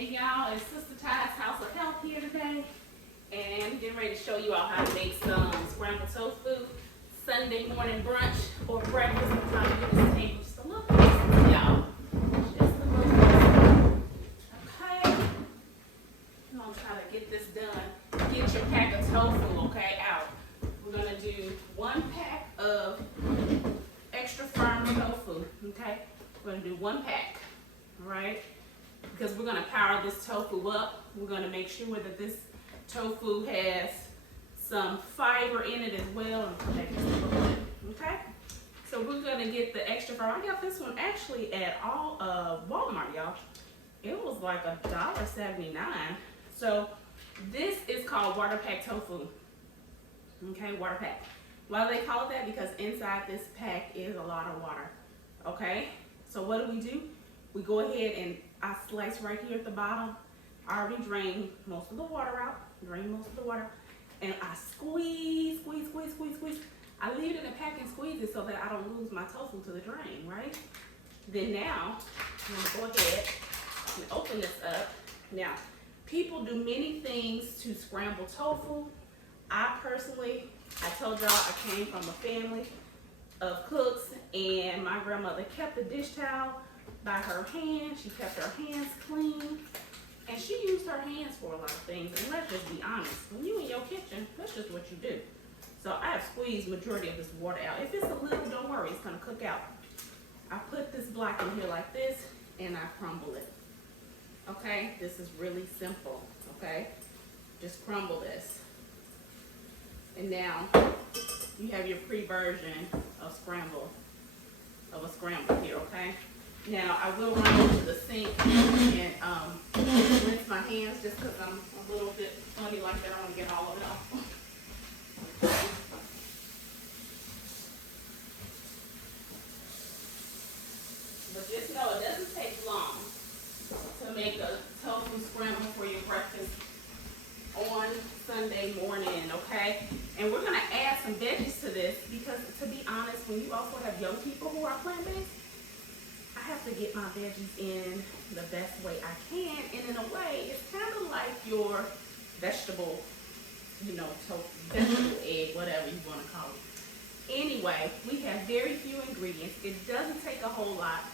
Hey y'all, it's Sister Ty's House of Health here today, and I'm getting ready to show you all how to make some scrambled tofu Sunday morning brunch or breakfast. I'm trying to get this table just a little bit, y'all. Just a little bit. Okay, I'm gonna try to get this done. Get your pack of tofu, okay, out. We're gonna do 1 pack of extra firm tofu, okay? We're gonna do 1 pack, all right? Because we're gonna power this tofu up. We're gonna make sure that this tofu has some fiber in it as well. And protect this a little bit, okay? So we're gonna get the extra firm. I got this one actually at Walmart, y'all. It was like $1.79. So this is called water pack tofu. Okay, water pack. Why do they call it that? Because inside this pack is a lot of water. Okay, so what do? We go ahead and I slice right here at the bottom. I already drained most of the water out. And I squeeze. I leave it in the pack and squeeze it so that I don't lose my tofu to the drain, right? Then now, I'm gonna go ahead and open this up. Now, people do many things to scramble tofu. I told y'all I came from a family of cooks, and my grandmother kept the dish towel by her hand. She kept her hands clean, and she used her hands for a lot of things. And let's just be honest, when you in your kitchen, that's just what you do. So I have squeezed majority of this water out. If it's a little, don't worry, it's gonna cook out. I put this block in here like this, and I crumble it. Okay, this is really simple, okay? Just crumble this. And now you have your pre-version of a scramble here, okay? Now I will run into the sink and rinse my hands just because I'm a little bit funny like that. I want to get all of it off. But just know it doesn't take long to make a tofu scramble for your breakfast on Sunday morning, okay? And we're gonna add some veggies to this because, to be honest, when you also have young people who are plant-based, I have to get my veggies in the best way I can, and in a way, it's kind of like your vegetable, vegetable egg, whatever you want to call it. Anyway, we have very few ingredients. It doesn't take a whole lot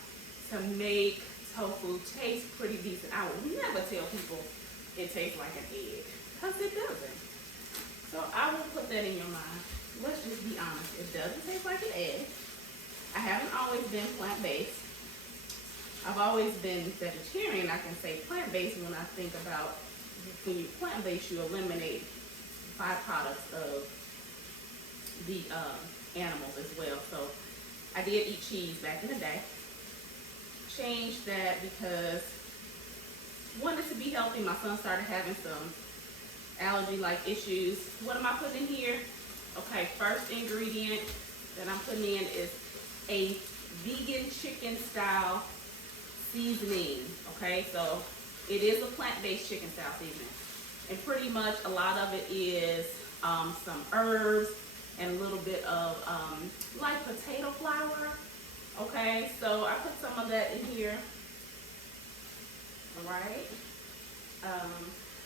to make tofu taste pretty decent. I would never tell people it tastes like an egg, because it doesn't. So I will put that in your mind. Let's just be honest. It doesn't taste like an egg. I haven't always been plant-based. I've always been vegetarian. I can say plant-based when I think about when you plant-based, you eliminate byproducts of the animals as well. So I did eat cheese back in the day. Changed that because wanted to be healthy. My son started having some allergy-like issues. What am I putting in here? Okay, first ingredient that I'm putting in is a vegan chicken style seasoning. Okay, so it is a plant-based chicken style seasoning, and pretty much a lot of it is some herbs and a little bit of like potato flour. Okay, so I put some of that in here. All right.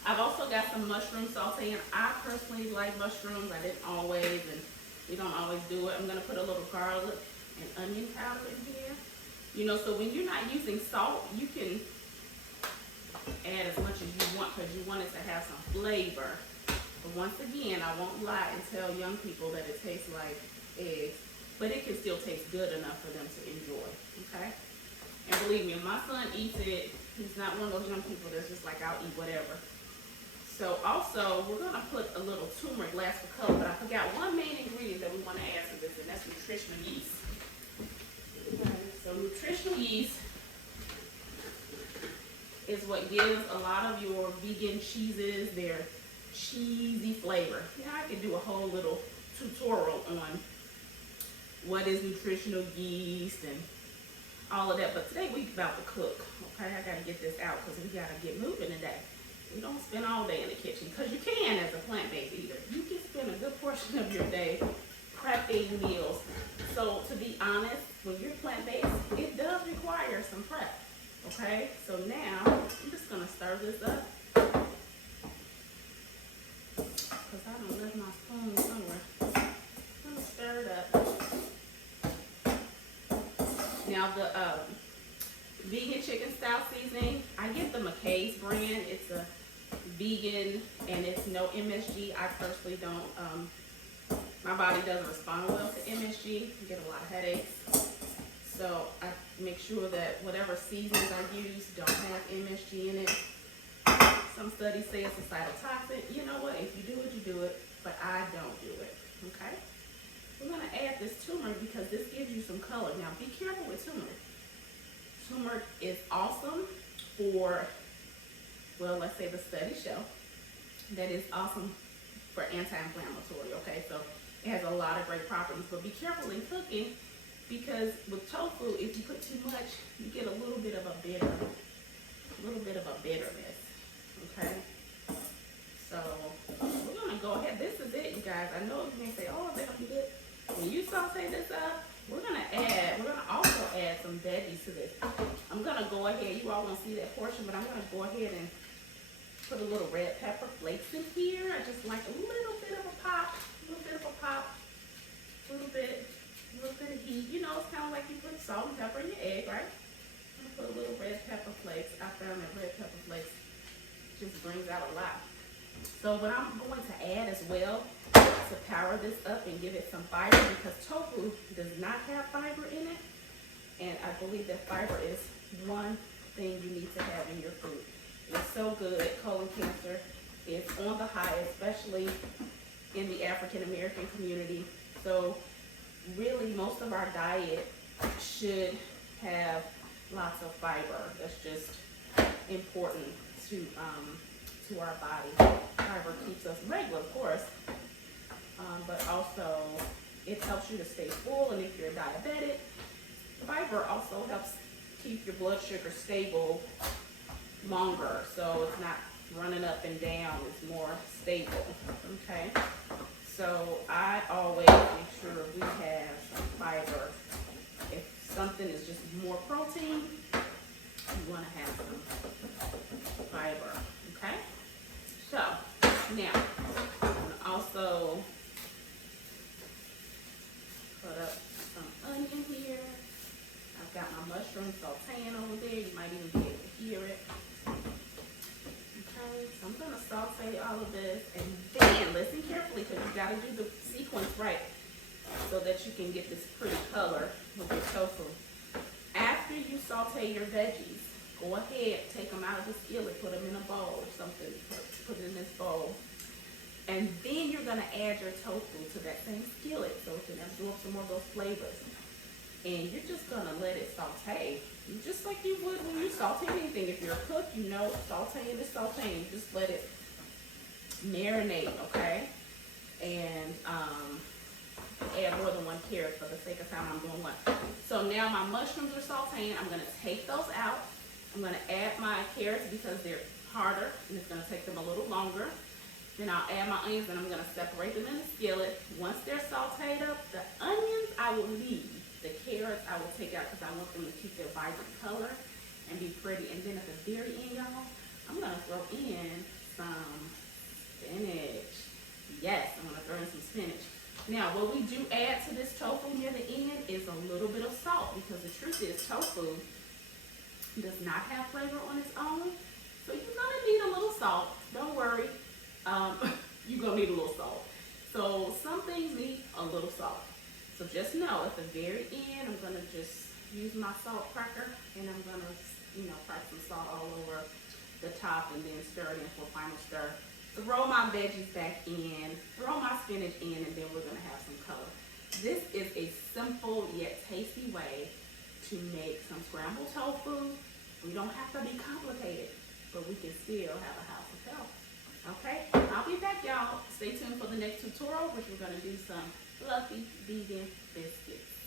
I've also got some mushroom saute, and I personally like mushrooms. I didn't always, and we don't always do it. I'm gonna put a little garlic and onion powder in here. So when you're not using salt, you can add as much as you want because you want it to have some flavor. But once again, I won't lie and tell young people that it tastes like eggs, but it can still taste good enough for them to enjoy, okay? And believe me, if my son eats it, he's not one of those young people that's just like, I'll eat whatever. So also, we're gonna put a little turmeric last for color, but I forgot one main ingredient that we wanna add to this, and that's nutritional yeast. So nutritional yeast is what gives a lot of your vegan cheeses their cheesy flavor. I could do a whole little tutorial on what is nutritional yeast and all of that, but today we about to cook, okay? I gotta get this out because we gotta get moving today. We don't spend all day in the kitchen, because you can as a plant-based eater. You can spend a good portion of your day prepping meals. So to be honest, when you're plant-based, it does require some prep. Okay, so now I'm just gonna stir this up because I don't left my spoon somewhere. I'm gonna stir it up. Now the vegan chicken style seasoning, I get the McKay's brand. It's a vegan and it's no MSG. I personally don't. My body doesn't respond well to MSG. I get a lot of headaches. So I make sure that whatever seasonings I use don't have MSG in it. Some studies say it's a cytotoxic. You know what? If you do it, you do it. But I don't do it. Okay? We're going to add this turmeric because this gives you some color. Now be careful with turmeric. Turmeric is awesome for, well, let's say the studies show that it's awesome for anti-inflammatory. Okay? So it has a lot of great properties. But be careful in cooking. Because with tofu, if you put too much, you get a little bit of a bitterness. Okay? So we're gonna go ahead. This is it, you guys. I know you may say, oh, they're gonna be good. When you saute this up, we're gonna also add some veggies to this. I'm gonna go ahead, you all won't see that portion, but I'm gonna go ahead and put a little red pepper flakes in here. I just like a little bit of a pop, a little bit of heat. You know, it's kind of like you put salt and pepper in your egg, right? I'm gonna put a little red pepper flakes. I found that red pepper flakes just brings out a lot. So what I'm going to add as well to power this up and give it some fiber, because tofu does not have fiber in it, and I believe that fiber is one thing you need to have in your food. It's so good. Colon cancer is on the high, especially in the African American community. So really, most of our diet should have lots of fiber. That's just important to our body. Fiber keeps us regular, of course, but also it helps you to stay full. And if you're diabetic, fiber also helps keep your blood sugar stable longer, so it's not running up and down. It's more stable. Okay. So I always make sure we have some fiber. If something is just more protein, you want to have some fiber, okay? So now, I'm going to also put up some onion here. I've got my mushroom sauteing over there. You might even be able to hear it. So I'm going to saute all of this, and then listen carefully because you got to do the sequence right so that you can get this pretty color with your tofu. After you saute your veggies, go ahead, take them out of the skillet, put them in a bowl or something, put it in this bowl. And then you're going to add your tofu to that same skillet so it can absorb some more of those flavors. And you're just going to let it saute, just like you would when you saute anything. If you're a cook, you know sauteing is sauteing. Just let it marinate, okay? And add more than one carrot for the sake of time. I'm doing one. So now my mushrooms are sauteing. I'm going to take those out. I'm going to add my carrots because they're harder and it's going to take them a little longer. Then I'll add my onions and I'm going to separate them in the skillet. Once they're sauteed up, the onions I will leave. The carrots I will take out because I want them to keep their vibrant color and be pretty. And then at the very end, y'all, I'm going to throw in some spinach. Yes, I'm going to throw in some spinach. Now, what we do add to this tofu near the end is a little bit of salt, because the truth is tofu does not have flavor on its own. So you're going to need a little salt. Don't worry. You're going to need a little salt. So some things need a little salt. So just know at the very end, I'm going to just use my salt cracker and I'm going to, crack some salt all over the top and then stir it in for a final stir. Throw my veggies back in, throw my spinach in, and then we're going to have some color. This is a simple yet tasty way to make some scrambled tofu. We don't have to be complicated, but we can still have a house of health. Okay, I'll be back, y'all. Stay tuned for the next tutorial, which we're going to do some fluffy vegan biscuits.